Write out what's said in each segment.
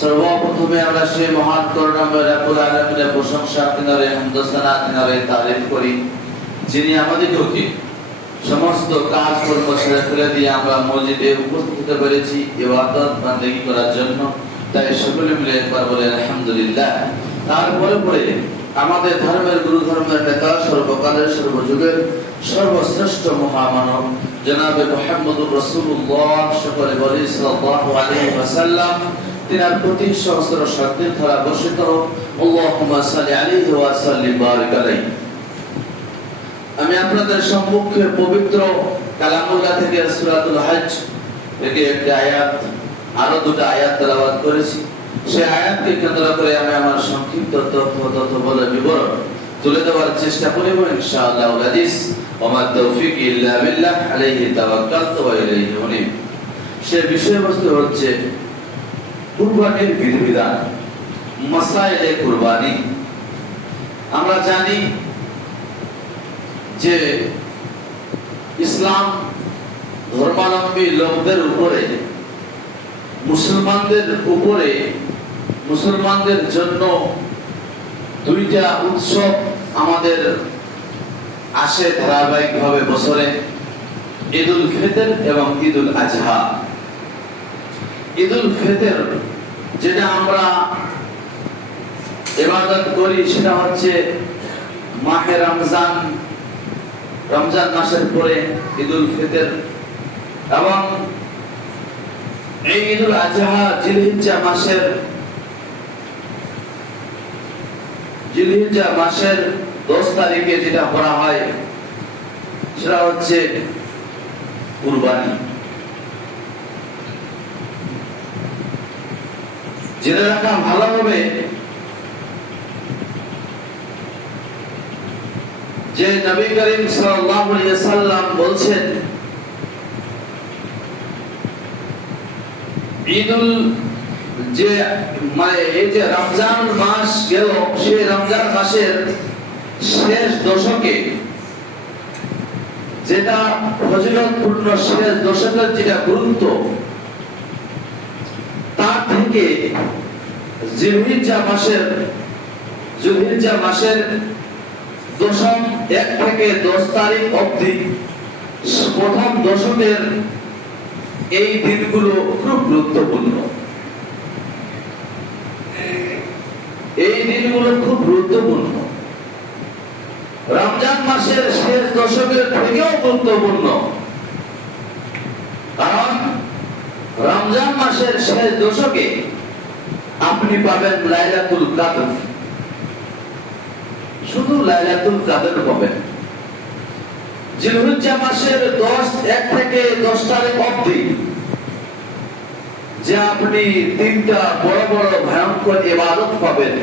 সর্বপ্রথমে আমরা সেই মহান প্রশংসা তারিফ করি, যিনি আমাদেরকে সমস্ত কাজ কর্ম ফেলে দিয়ে আমরা মসজিদে উপস্থিত করার জন্য। তাই সকলে মিলে একবার বলে আলহামদুলিল্লাহ। তারপরে পরে আমাদের ধর্মের গুরু ধর্মের নেতা, সর্বকালের, সর্বযুগের সর্বশ্রেষ্ঠ মহামানব জনাবে সকলে সাল্লাল্লাহু আলাইহি ওয়াসাল্লাম, তিনার প্রতি সহস্র ধারা বর্ষিত আল্লাহুম্মা সাল্লি আলাইহি ওয়া সাল্লিম, বারিক আমি আপনাদের সম্মুখে পবিত্র কালামুল্লাহ থেকে সূরাতুল হজ থেকে একটি আয়াত, আরও দুটো আয়াত তেলাওয়াত করেছি। সেই আয়াতকে কেন্দ্র করে আমি আমার সংক্ষিপ্ত তথ্য তথ্য বলে বিবরণ তুলে দেওয়ার চেষ্টা করিব ইনশাআল্লাহ ওমা তৌফিক ইল্লা বিল্লাহ আলাইহি তাওয়াক্কালতু ওয়া ইলাইহি সে বিষয়বস্তু হচ্ছে কুরবানির বিধিবিধান কুরবানি। আমরা জানি যে ইসলাম ধর্মাবলম্বী লোকদের উপরে, মুসলমানদের উপরে, মুসলমানদের জন্য দুইটা উৎসব আমাদের আসে ধারাবাহিকভাবে বছরে ঈদুল ফিতর এবং ঈদুল আজহা। ঈদুল ফিতর, যেটা আমরা ইবাদত করি, সেটা হচ্ছে মাহে রমজান রমজান মাসের পরে ঈদুল ফিতর এবং এই ঈদুল আজহা জিলহিজ্জা মাসের জিলহিজ্জা মাসের দশ তারিখে যেটা করা হয়, সেটা হচ্ছে কুরবানি। জেনে রাখা ভালো হবে যে নবী করিম সাল্লাম বলছেন, ঈদুল যে মানে এই যে রমজান মাস গেল, সেই রমজান মাসের শেষ দশকে যেটা ফজিলতপূর্ণ শেষ দশকের যেটা গুরুত্ব, তার থেকে জিলহিজ্জা মাসের জিলহিজ্জা মাসের দশম এক থেকে দশ তারিখ অবধি প্রথম দশকের এই দিনগুলো খুব গুরুত্বপূর্ণ। এই দিনগুলো খুব গুরুত্বপূর্ণ। রমজান মাসের শেষ দশকের থেকেও গুরুত্বপূর্ণ। কারণ রমজান মাসের শেষ দশকে আপনি পাবেন লাইলাতুল কাদর। শুধু লাইলাতুল কাদর পাবেন জিলহুজ্জা মাসের 10 এক থেকে 10 তারিখ অবধি যে আপনি তিনটা বড় বড় ভয়ঙ্কর ইবাদত পাবেন,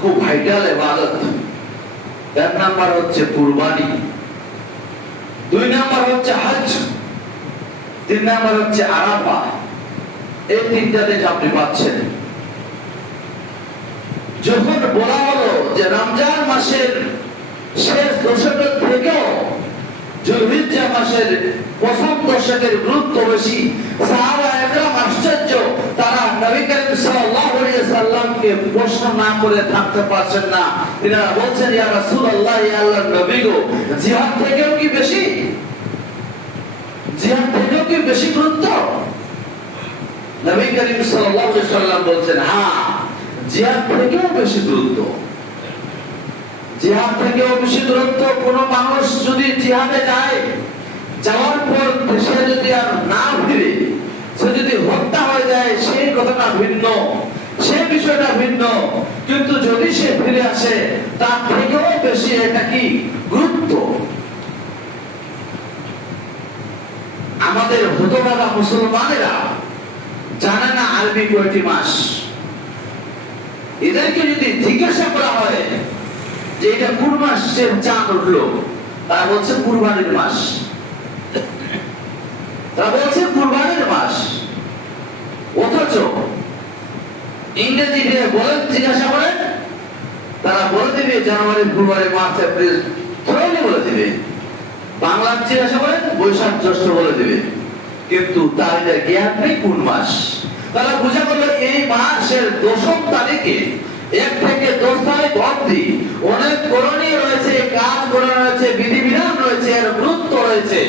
খুব ভাইটাল ইবাদত। এক নাম্বার হচ্ছে কুরবানি, দুই নাম্বার হচ্ছে হজ তিন নাম্বার হচ্ছে আরাফা। এই তিনটা দেশ আপনি পাচ্ছেন। যখন বলা হলো যে রমজান মাসের শেষ দশকের থেকেও জুলহিজ্জা মাসের প্রথম দশকের গুরুত্ব বেশি সাহাবা একরাম আশ্চর্য। তারা নবী করিম সাল্লাল্লাহু আলাইহি সাল্লামকে প্রশ্ন না করে থাকতে পারছেন না। বলছেন, ইয়া রাসূলুল্লাহ, ইয়া আল্লাহর নবী গো, জিহাদ থেকেও কি বেশি? জিহাদ থেকেও কি বেশি গুরুত্ব? নবী করিম সাল্লাল্লাহু আলাইহি সাল্লাম বলছেন হ্যাঁ জিহাদ থেকেও বেশি গুরুত্ব। জিহাদ বেশি কোন মানুষ যদি জিহাদে যায়, যাওয়ার পর সে যদি আর না ফিরে, সে যদি হত্যা হয়ে যায়, সেই কথাটা ভিন্ন। সেই বিষয়টা ভিন্ন। কিন্তু যদি সে ফিরে আসে, তার থেকেও বেশি এটা কি গুরুত্ব? আমাদের হতভাগা মুসলমানেরা জানে না আরবি কয়টি মাস। এদেরকে যদি জিজ্ঞাসা করা হয় যে এটা কোন মাসের চাঁদ উঠল, তারা বলছে কুরবানির মাস। তারা বলছে কুরবানির মাস। অথচ ইংরেজি দিয়ে বলে জিজ্ঞাসা করেন, তারা বলে দিবে, January, February, March, April thoroughly বলে দিবে। বাংলা জিজ্ঞাসা করেন, বৈশাখ, জ্যৈষ্ঠ বলে দিবে। কিন্তু এটা জ্ঞান নেই কোন মাস। তারা বুঝা গেল এই মাসের দশম তারিখে এক থেকে দশ তারিখ অব্দি অনেক করণীয় রয়েছে, কাজ করা রয়েছে, বিধিবিধান রয়েছে, এর গুরুত্ব রয়েছে।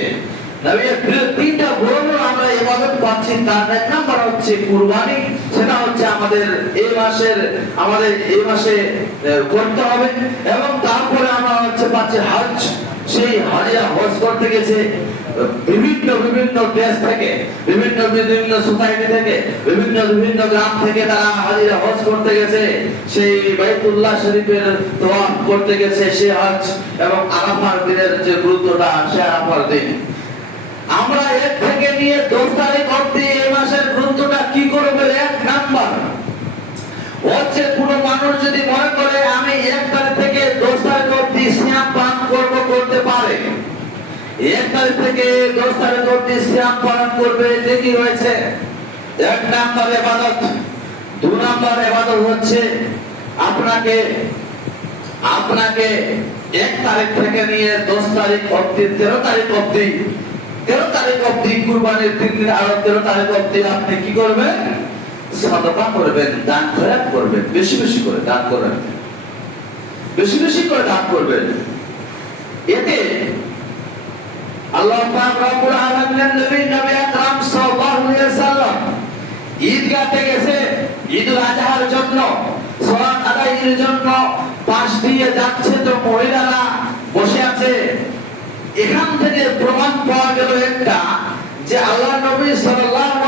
তিনটা বড় আমরা এবাদত পাচ্ছি, তার এক নাম্বার হচ্ছে কুরবানি, সেটা হচ্ছে আমাদের এই মাসের, আমাদের এই মাসে করতে হবে। এবং তারপরে আমরা হচ্ছে পাচ্ছি হজ। সেই হজের হজ করতে গেছে, বিভিন্ন বিভিন্ন দেশ থেকে, বিভিন্ন বিভিন্ন সোসাইটি থেকে, বিভিন্ন বিভিন্ন গ্রাম থেকে তারা হাজিরা হজ করতে গেছে। সেই বাইতুল্লাহ শরীফের তোয়াফ করতে গেছে সে হজ এবং আরাফার দিনের যে গুরুত্বটা, সে আরাফার দিন। আমরা এক থেকে নিয়ে দশ তারিখ অব্দি এই মাসের গুরুত্বটা কি করবে এক নাম্বার। হচ্ছে কোন মানুষ যদি মনে করে আমি এক তারিখ থেকে দশ তারিখ অব্দি সিয়াম পান করব, করতে পারে। এক তারিখ থেকে দশ তারিখ অব্দি সিয়াম পালন করবে, এতে কি হয়েছে? এক নাম্বার এবাদত। দু নাম্বার এবাদত হচ্ছে আপনাকে আপনাকে এক তারিখ থেকে নিয়ে দশ তারিখ অব্দি তেরো তারিখ অব্দি তেরো তারিখ অব্দি কুরবানির তিন দিন, আরও তেরো তারিখ অব্দি আপনি কি করবেন? করবেন, দান খয়াত করবেন, বেশি বেশি করে দান করবেন। বেশি বেশি করে দান করবেন। এতে আল্লাহ পাক আলামিনের নবী নবী আকরাম সাল্লাল্লাহু আলাইহি ঈদগাতে গেছে। ঈদুল আজহার জন্য, সালাত আদায়ের জন্য পাশ দিয়ে যাচ্ছে তো মহিলারা বসে আছে। এখান থেকে প্রমাণ পাওয়া গেল একটা যে আল্লাহ নবী সাল্লাল্লাহু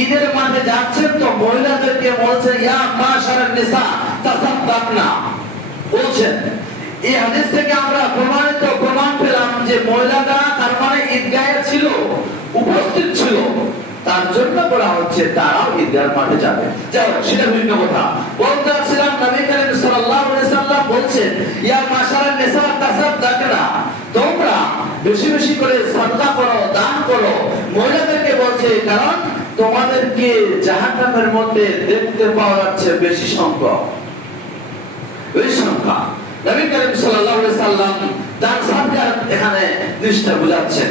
ঈদের মাঠে যাচ্ছেন তো মহিলাদেরকে বলছে, ইয়া বলছেন, এই হাদিস থেকে আমরা প্রমাণিত প্রমাণ পেলাম যে মহিলারা তার মানে ঈদগাহে ছিল, উপস্থিত ছিল। তার জন্য বলা হচ্ছে তারাও ঈদগাহ মাঠে যাবে। যাই সেটা ভিন্ন কথা। বলতে চাচ্ছিলাম নবী করিম বলছেন ইয়া মাশারান নিসা তাসাদদাকনা তোমরা বেশি বেশি করে সাদকা করো, দান করো। মহিলাদেরকে বলছে, কারণ তোমাদেরকে জাহান্নামের মধ্যে দেখতে পাওয়া যাচ্ছে বেশি সংখ্যক। ওই সংখ্যা নবী করিম সাল্লাল্লাহু আলাইহি সাল্লাম তার সাদকার এখানে নিষ্ঠা বুঝাচ্ছেন।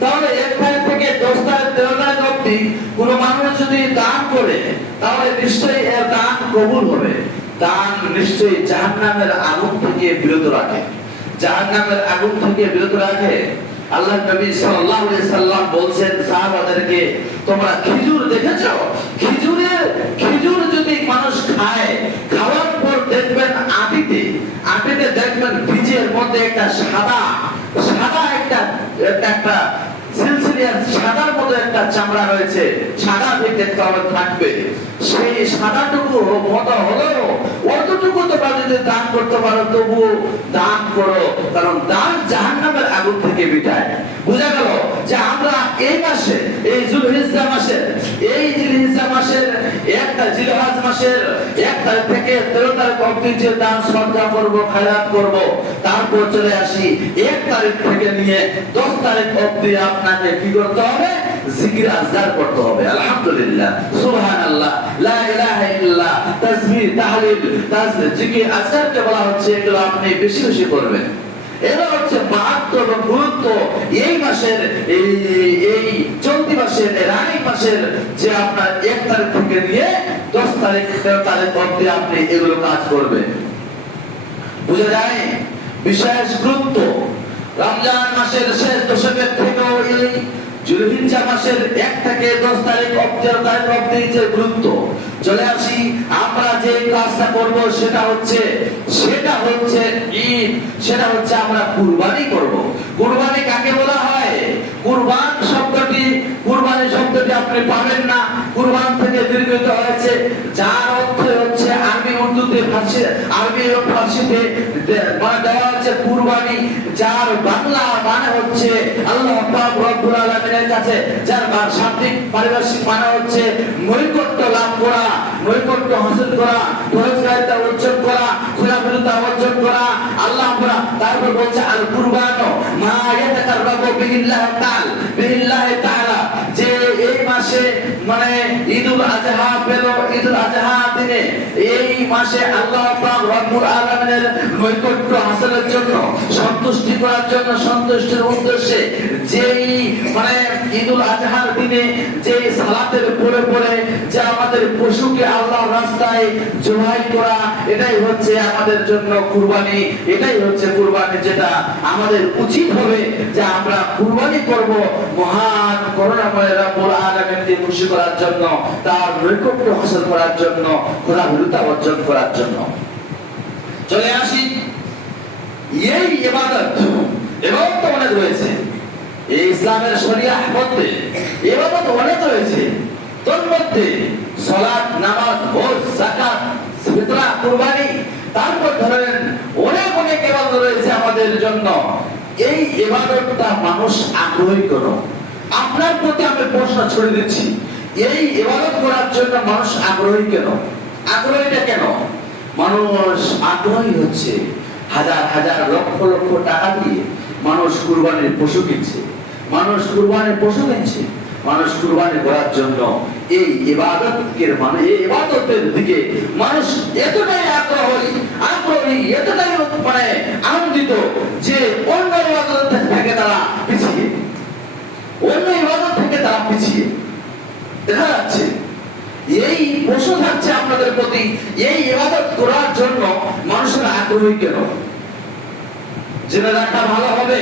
তাহলে এক তারিখ থেকে দশ তেরো অব্দি কোন মানুষ যদি দান করে, তাহলে নিশ্চয়ই এর দান কবুল হবে। দান নিশ্চয়ই জাহান্নামের আগুন থেকে বিরত রাখে। জাহান্নামের আগুন থেকে বিরত রাখে। আল্লাহ নবী সাল্লাল্লাহু সাল্লাম বলছেন, সাহাবাদেরকে, তোমরা খেজুর দেখেছ? খেজুরের খেজুর যদি মানুষ খায়, খাওয়ার পর দেখবেন আটিতে আটিতে দেখবেন বীজের মধ্যে একটা সাদা সাদা একটা একটা একটা সাদার মতো একটা চামড়া রয়েছে, সাদা ভিতরে কারণ থাকবে। সেই সাদাটুকু মতো হলেও অতটুকু তোমরা যদি দান করতে পারো তবু দান করো, কারণ দান জাহান্নামের আগুন থেকে বিটায় বোঝা গেল যে আমরা এই মাসে, এই জুলহিজা মাসের এই জিলহিজ্জা মাসের একটা জিলহাজ মাসের এক তারিখ থেকে তেরো তারিখ যে দান সদকা করব খায়াত করব, তারপর চলে আসি। এক তারিখ থেকে নিয়ে দশ তারিখ অব্দি আপনাকে কি করতে হবে? জিকির আজগার করতে হবে। আলহামদুলিল্লাহ। সুবহানাল্লাহ। লা ইলাহা ইল্লাল্লাহ। তাসবিহ তাহলিল তাসবিহ জিকির বলা হচ্ছে, এগুলো আপনি বেশি বেশি করবেন। এরা হচ্ছে মাহাত্ম এবং গুরুত্ব। এই মাসের, এই চলতি মাসের মাসের যে আপনার এক তারিখ থেকে নিয়ে দশ তারিখ তেরো তারিখ আপনি এগুলো কাজ করবেন। বুঝা যায়? বিশেষ গুরুত্ব। রমজান মাসের শেষ দশকের থেকেও এই জুলহিজ্জা মাসের এক থেকে দশ তারিখ তেরো তারিখ গুরুত্ব, চলে আসি, আমরা যে কাজটা করব সেটা হচ্ছে সেটা হচ্ছে ঈদ, সেটা হচ্ছে আমরা কুরবানি করব। কুরবানি কাকে বলা হয়? কুরবান শব্দটি, কুরবানি শব্দটি আপনি পাবেন কাছে যার বা- শাব্দিক পারিভাষিক মানে হচ্ছে। নৈকট্য লাভ করা, নৈকট্য হাসিল করা পরস্কারিতা অর্জন করা খোলাফিরতা অর্জন করা। আল্লাহ আমরা তারপর বলছে, আল কুরবানো মা ইয়াতাকাররাবু বিল্লাহ তাআলা বিল্লাহ তাআলা। যে এই মাসে মানে ঈদুল আজহা পেল, ঈদুল আজহা দিনে এই মাসে আল্লাহ রব্বুল নৈকট্য হাসিলের জন্য, সন্তুষ্টি করার জন্য, সন্তুষ্টির উদ্দেশ্যে যেই মানে ঈদুল আজহার দিনে যে সালাতের পরে পরে যে আমাদের পশুকে আল্লাহর রাস্তায় জবাই করা, এটাই হচ্ছে আমাদের জন্য কুরবানি, এটাই হচ্ছে কুরবানি যেটা আমাদের উচিত হবে যে আমরা কুরবানি করব মহান করুণাময় রব্বুল আলামিনকে খুশি করার জন্য, তার নৈকট্য হাসিল করার জন্য খোদা বিরুদ্ধা অর্জন করার জন্য। চলে আসি। এই ইবাদত ইবাদত তো অনেক রয়েছে। এই ইসলামের শরিয়াহ মধ্যে ইবাদত অনেক রয়েছে। তোর মধ্যে সালাত, নামাজ হজ যাকাত, ফিতরা, কুরবানি, তারপর ধরেন অনেক অনেক ইবাদত রয়েছে আমাদের জন্য। এই ইবাদতটা মানুষ আগ্রহী করো আপনার প্রতি আমি প্রশ্ন ছড়ে দিচ্ছি। এই ইবাদত করার জন্য মানুষ আগ্রহী কেন? কেন? মানুষ আগ্রহী হচ্ছে। হাজার হাজার, লক্ষ লক্ষ টাকা দিয়ে মানুষ কুরবানির পশু কিনছে। মানুষ কুরবানির পশু কিনছে। মানুষ কুরবানি করার জন্য এই ইবাদতের মানে এই ইবাদতের দিকে মানুষ এতটাই আগ্রহী আগ্রহী, এতটাই মানে আনন্দিত যে অন্য ইবাদত থেকে তারা পিছিয়ে অন্য ইবাদত থেকে তারা পিছিয়ে দেখা যাচ্ছে প্রশ্ন থাকছে আপনাদের প্রতি, এই ইবাদত করার জন্য মানুষের আগ্রহী কেন? জেনে রাখা ভালো হবে?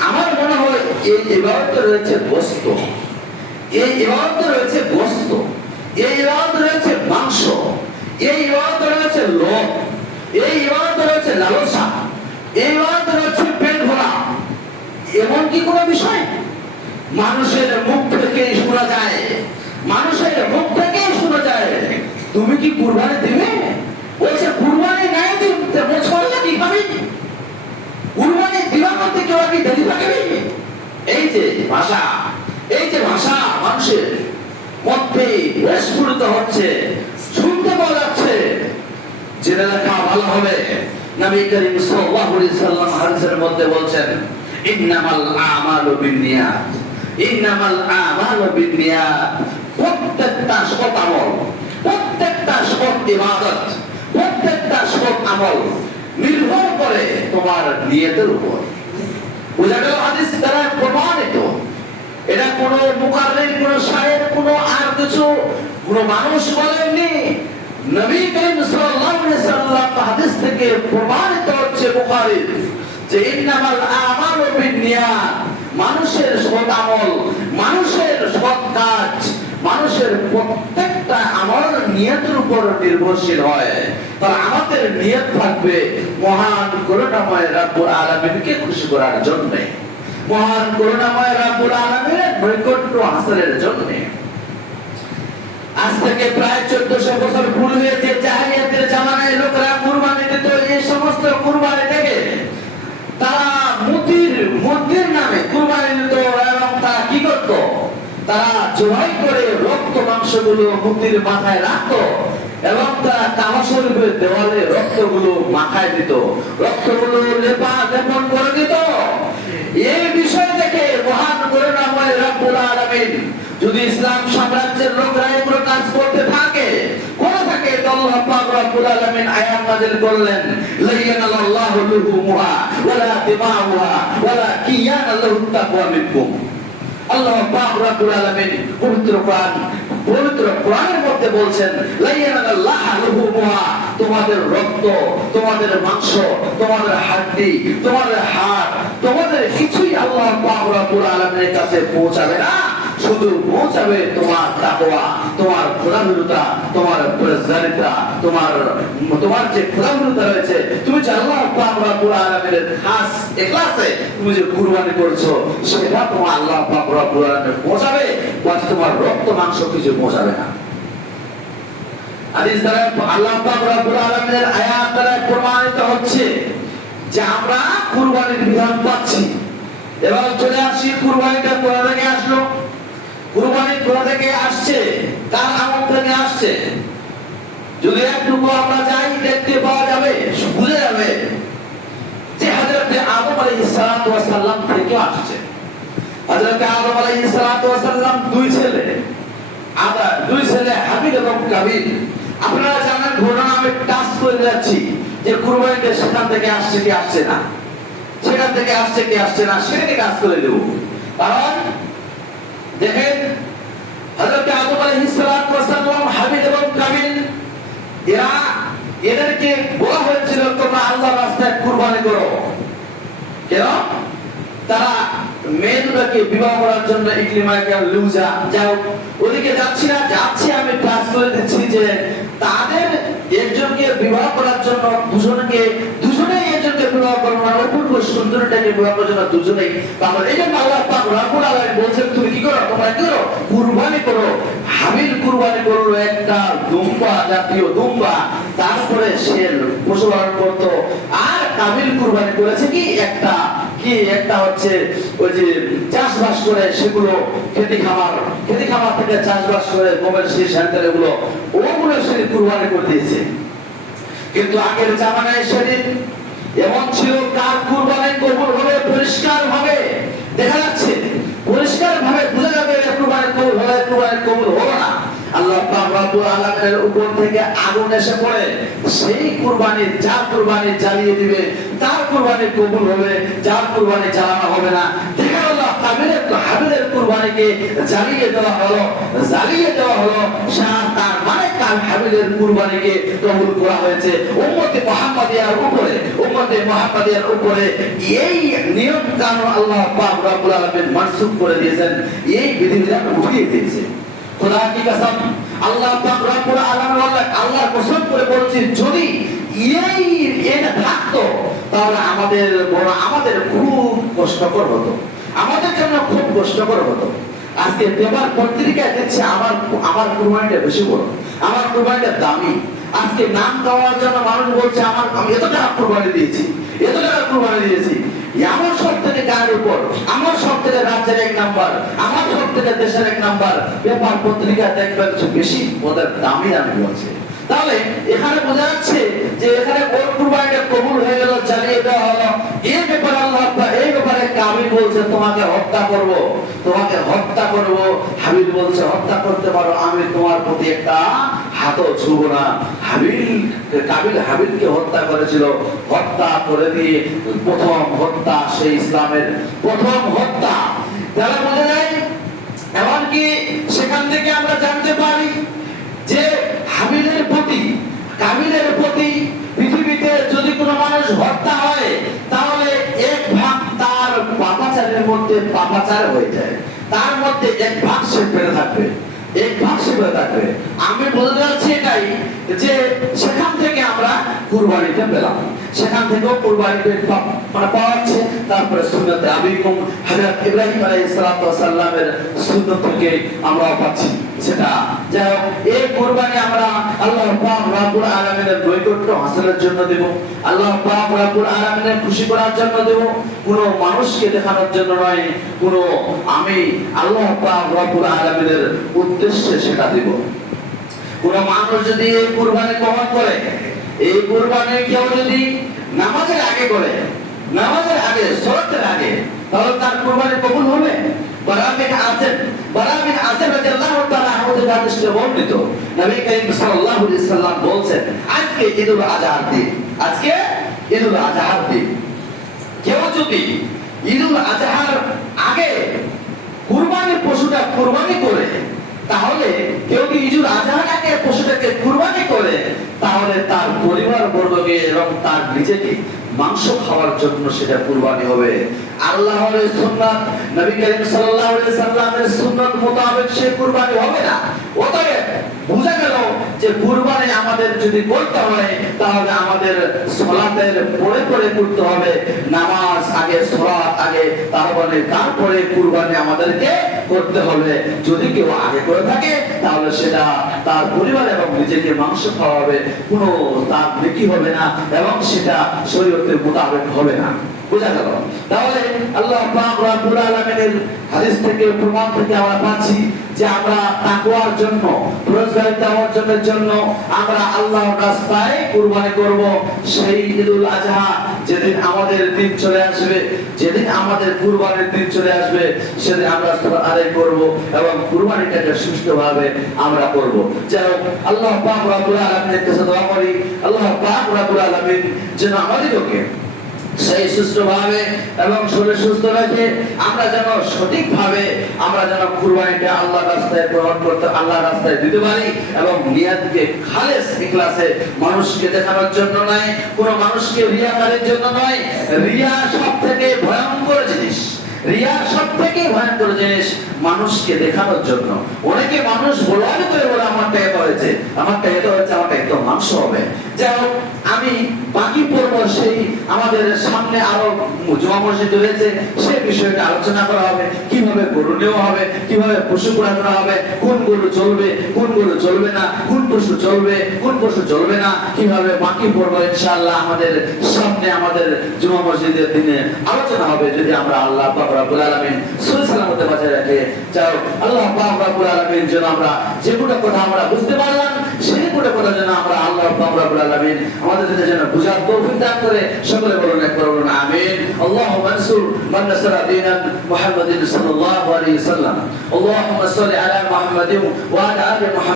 আমার মনে হয় এই ইবাদত রয়েছে বস্তু। এই ইবাদত রয়েছে বস্তু। এই ইবাদত রয়েছে মাংস। এই ইবাদত রয়েছে লোভ এই ইবাদত রয়েছে লালসা। এই ইবাদত রয়েছে পেট ভরা। এমন কি কোনো বিষয়? মানুষের মুখ থেকে শোনা যায়। মানুষের মুখ কি কুরবানি দিবে? বলছে, কুরবানি নাই দিতে মোছল্লা কি খাবি? কুরবানি দিবা করতে কেউ কি দেরি থাকবে এই যে ভাষা, এই যে ভাষা মানুষের মধ্যে স্ফুরিত হচ্ছে, শুনতে পাওয়া যাচ্ছে। জেনে রাখা ভালো হবে। নবী করিম সাল্লাল্লাহু আলাইহি সাল্লাম হাদিসের মধ্যে বলছেন, ইন্নামাল আমালু বিন্নিয়াত। ইন্নামাল আমালু বিন্নিয়াত। প্রত্যেকটা সৎ আমল প্রত্যেকটা সৎ ইবাদত, প্রত্যেকটা সৎ আমল নির্ভর করে তোমার নিয়তের উপর। গেল হাদিস দ্বারা প্রমাণিত। এটা কোনো কোনো আর কিছু মানুষ বলেননি। নবী করিম সাল্লাল্লাহু আলাইহি সাল্লাম হাদিস থেকে প্রমাণিত হচ্ছে যে ইন্নামাল আমালু বিন্নিয়াত মানুষের সৎ আমল, মানুষের মানুষের প্রত্যেকটা আমল নিয়তের উপর নির্ভরশীল হয়। তাহলে আমাদের নিয়ত থাকবে মহান করুণাময় রাব্বুল আলামিনকে খুশি করার জন্য। মহান করুণাময় রাব্বুল আলামিনের নৈকট্য হাসিলের জন্য। আজ থেকে প্রায় চোদ্দশো বছর পূর্বে যে জাহিলিয়াতের জামানায় লোকেরা কুরবানি দিত এই সমস্ত কুরবানি থেকে তারা মুতির নামে কুরবানি দিত এবং তারা কি করত তারা জবাই করে রক্ত মাংসগুলো মুতির মাথায় রাখতো এবং তারা কাবা দেওয়ালে রক্তগুলো মাথায় দিত। রক্তগুলো লেপা লেপন করে দিত। এই বিষয় থেকে মহান করুণাময় আলামিন যদি ইসলাম সাম্রাজ্যের লোকরা এগুলো কাজ করতে থাকে, করে থাকে আল্লাহ রব্বুল আলামিন আয়াত নাযিল করলেন লুহুমুহা ওয়ালা ওয়ালা তাকওয়া মিনকুম। আল্লাহ পাক আলামিন পবিত্র কোরআন, পবিত্র কোরআনের মধ্যে বলছেন তোমাদের রক্ত, তোমাদের মাংস, তোমাদের হাড্ডি, তোমাদের হাড়, তোমাদের কিছুই আল্লাহ পাক রব্বুল আলামিনের কাছে পৌঁছাবে না। শুধু পৌঁছাবে তোমার তাকওয়া, তোমার খোদাভীরতা তোমার পরেজগারিতা তোমার তোমার যে খোদাভীরতা রয়েছে, তুমি যে আল্লাহ পাক রব্বুল আলামিনের খাস ইখলাসে তুমি যে কুরবানি করছ, সেটা তোমার আল্লাহ পাক রব্বুল আলামিন পৌঁছাবে, বাস তোমার রক্ত মাংস কিছু পৌঁছাবে না। হাদিস দ্বারা আল্লাহ পাক রব্বুল আলামিনের আয়াত দ্বারা প্রমাণিত হচ্ছে যে আমরা কুরবানির বিধান পাচ্ছি। এবার চলে আসি কুরবানিটা কোথা থেকে? আসলো কুরবানি কোথা থেকে আসছে কার আমল আসছে। যদি একটুকু আমরা যাই, দেখতে পাওয়া যাবে, বুঝে যাবে যে হযরতে আদম ওয়াস সালাম থেকে আসছে। হযরতে আদম ওয়াস সালাম দুই ছেলে আদা দুই ছেলে হাবিল এবং কাবিল। আপনারা জানেন ঘটনা, আমি টাচ করে যাচ্ছি যে কুরবানিটা সেখান থেকে আসছে কি আসছে না। সেখান থেকে আসছে কি আসছে না, সেটাকে কাজ করে দেব। কারণ দেখেন হযরত আদম আলাইহিস সালাম এবং এরা এদেরকে বলা হয়েছিল, তোমরা রাস্তায় কুরবানি করো। কেন? তারা বিবাহ করার জন্য ইকলিমাকে লুজা যাও ওদিকে যাচ্ছি না, যাচ্ছি আমি ক্লাস করে দিচ্ছি যে তাদের একজনকে বিবাহ করার জন্য দুজনকে দুজনেই একজনকে বিবাহ করব না তারপর সে পশুপালন করতো। আর কাবিল কুরবানি করেছে কি? একটা কি? একটা হচ্ছে ওই যে চাষবাস করে সেগুলো খেতে খামার। খেতে খামার থেকে চাষবাস করে গমের সেই স্যান্ডেল এগুলো। ওগুলো সে কুরবানি করে দিয়েছে। কিন্তু আগের জামানায় সেদিন এমন ছিল কার কুরবানি কবুল হবে পরিষ্কার ভাবে দেখা যাচ্ছে পরিষ্কার ভাবে বোঝা যাবে কুরবানি কবুল হবে, কুরবানি কবুল হলো না। আল্লাহ পাক রব্বুল আলামিনের উপর থেকে আগুন এসে পড়ে, সেই কুরবানি যার কুরবানি জ্বালিয়ে দিবে, তার কুরবানি কবুল হবে, যার কুরবানি জ্বালানো হবে না। দেখা কাবিলের হাবিলের কুরবানিকে জ্বালিয়ে দেওয়া হলো, জ্বালিয়ে দেওয়া হলো সা- তার মানে কাল হাবিলের কুরবানিকে কবুল করা হয়েছে। উম্মতে মুহাম্মাদিয়ার উপরে, উম্মতে মুহাম্মাদিয়ার উপরে এই নিয়ম কানুন আল্লাহ পাক রব্বুল আলামিন মানসুখ করে দিয়েছেন। এই বিধিবিধান উঠিয়ে দিয়েছে। খোদা কি কসম? আল্লাহ পাক রব্বুল আলামিন আল্লাহ কসম করে বলছি, যদি এই এটা থাকতো, তাহলে আমাদের বড়, আমাদের খুব কষ্টকর হতো। আমাদের জন্য খুব কষ্টকর হতো। আজকে পেপার পত্রিকায় দেখছে আমার আমার কুরবানিটা বেশি বড় আমার কুরবানিটা দামি। আজকে নাম দেওয়ার জন্য মানুষ বলছে, আমার আমি এত টাকা কুরবানি দিয়েছি, এত টাকা কুরবানি দিয়েছি। আমার সব থেকে গায়ের উপর, আমার সব থেকে রাজ্যের এক নাম্বার, আমার সব থেকে দেশের এক নাম্বার। পেপার পত্রিকা দেখবেন বেশি, ওদের দামি দামি বলছে। তাহলে এখানে বোঝা যাচ্ছে যে এখানে ওর কুরবানিটা কবুল হয়ে গেল, চালিয়ে দেওয়া হলো। এই ব্যাপারে আল্লাহ এই ব্যাপারে কাবিল বলছে, তোমাকে হত্যা করব। হত্যা করব। হাবিল বলছে, হত্যা করতে পারো, আমি তোমার প্রতি একটা হাতও ছুব না। হাবিল কাবিল হাবিলকে হত্যা করেছিল। হত্যা করে দিয়ে প্রথম হত্যা সেই ইসলামের প্রথম হত্যা। তাহলে বোঝা যায় এমনকি সেখান থেকে আমরা জানতে পারি যে হাবিলের প্রতি, কাবিলের প্রতি পৃথিবীতে যদি কোনো মানুষ হত্যা হয়, তাহলে এক ভাগ তার পাপাচারের মধ্যে পাপাচার হয়ে যায়। তার মধ্যে এক ভাগ সে পেরে থাকবে, এক ভাগ সে পেরে থাকবে। আমি বলতে চাচ্ছি এটাই যে সেখান থেকে আমরা কুরবানিতে পেলাম। সেখান থেকেও কুরবানিতে মানে পাওয়া যাচ্ছে। তারপরে সুন্নতে আবিকুম। হযরত ইব্রাহিম আলাইহিস সালামের সুন্নত থেকে আমরা পাচ্ছি। সেটা। যাই হোক এই কুরবানি আমরা আল্লাহ পাক আলামিনের হাসিলের জন্য দেব। আল্লাহ পাক আলামিনের খুশি করার জন্য দেব। কোন মানুষকে দেখানোর জন্য নয় আমি আল্লাহ পাক আলামিনের উদ্দেশ্যে সেটা দেব। কোন মানুষ যদি এই কুরবানি গ্রহণ করে, এই কোরবানি কেউ যদি নামাজের আগে করে, নামাজের আগে, সলাতের আগে, তাহলে তার কোরবানি কবুল হবে? বারাবিন আছেন বারাবিন আছেন রাদিয়াল্লাহু তাআলা হাদিসে বর্ণিত নবী করিম সাল্লাল্লাহু আলাইহি সাল্লাম বলছেন, আজকে ঈদুল আজহার দিন। আজকে ঈদুল আজহার দিন। কেউ যদি ঈদুল আজহার আগে কুরবানির পশুটা কুরবানি করে, তাহলে কেউ কি ঈদুল আজহার আগে পশুটাকে কুরবানি করে? তাহলে তার পরিবার বর্গকে এবং তার নিজেকে মাংস খাওয়ার জন্য সেটা কুরবানি হবে। আল্লাহর সুন্নাত, নবী করিম সাল্লাল্লাহু আলাইহি সাল্লামের সুন্নাত মোতাবেক সে কুরবানি হবে না। অতএব বোঝা গেল যে কুরবানি আমাদের যদি করতে হয়, তাহলে আমাদের সলাতের পরে পরে করতে হবে। নামাজ আগে সলাত আগে, তারপরে তারপরে কুরবানি আমাদেরকে করতে হবে যদি কেউ আগে করে থাকে, তাহলে সেটা তার পরিবার এবং নিজেকে মাংস খাওয়াবে। কোনো তার বিক্রি হবে না এবং সেটা শরীরের মোতাবেক হবে না। আল্লাহ আমাদের দিন চলে আসবে, যেদিন আমাদের কুরবানির দিন চলে আসবে, সেদিন আমরা আদায় করব এবং কুরবানিটাকে সুষ্ঠুভাবে আমরা করব। যাই আল্লাহ পাক রব্বুল আলামিনের কাছে দোয়া করি, আল্লাহ পাক যেন আমাদেরকে সেই সুস্থভাবে এবং শরীর সুস্থ রাখে আমরা যেন সঠিকভাবে, আমরা যেন কুরবানিটা আল্লাহ রাস্তায় গ্রহণ করতে আল্লাহ রাস্তায় দিতে পারি এবং নিয়াতকে খালেস ইখলাসে মানুষকে দেখানোর জন্য নয়, কোনো মানুষকে রিয়া করার জন্য নয়। রিয়া সব থেকে ভয়ঙ্কর জিনিস। রিয়া সব থেকে ভয়ঙ্কর জিনিস মানুষকে দেখানোর জন্য। অনেকে মানুষ বলার বলে মাংস হবে। যাই আমি বাকি পর্ব সেই আমাদের সামনে আরও জমা মসজিদ রয়েছে, সে বিষয়টা আলোচনা করা হবে। কীভাবে গরু নেওয়া হবে, কীভাবে পশু ক্রয় করা হবে, কোন গরু চলবে, কোন গরু চলবে না, কোন পশু চলবে, কোন পশু চলবে না, কীভাবে বাকি পর্ব ইনশাআল্লাহ আমাদের সামনে আমাদের জমা মসজিদের দিনে আলোচনা হবে, যদি আমরা আল্লাহ রব্বুল আলামিন সুল সালামতে বাঁচিয়ে রাখে। যাও আল্লাহ পাক রব্বুল আলামিন যেন আমরা যে কোটা কথা আমরা বুঝতে পারলাম, সেই কোটা কথা যেন আমরা আল্লাহ পাক রব্বুল আলামিন আমাদের যেন বুঝার তৌফিক দান করে, সকলে বলুন একবার বলুন, আমিন। আল্লাহু মানসুর মান নাসারা দীনান মুহাম্মাদিন সাল্লাল্লাহু আলাইহি ওয়াসাল্লাম। আল্লাহুম্মা সাল্লি আলা মুহাম্মাদিন ওয়া আলা আলি মুহাম্মাদ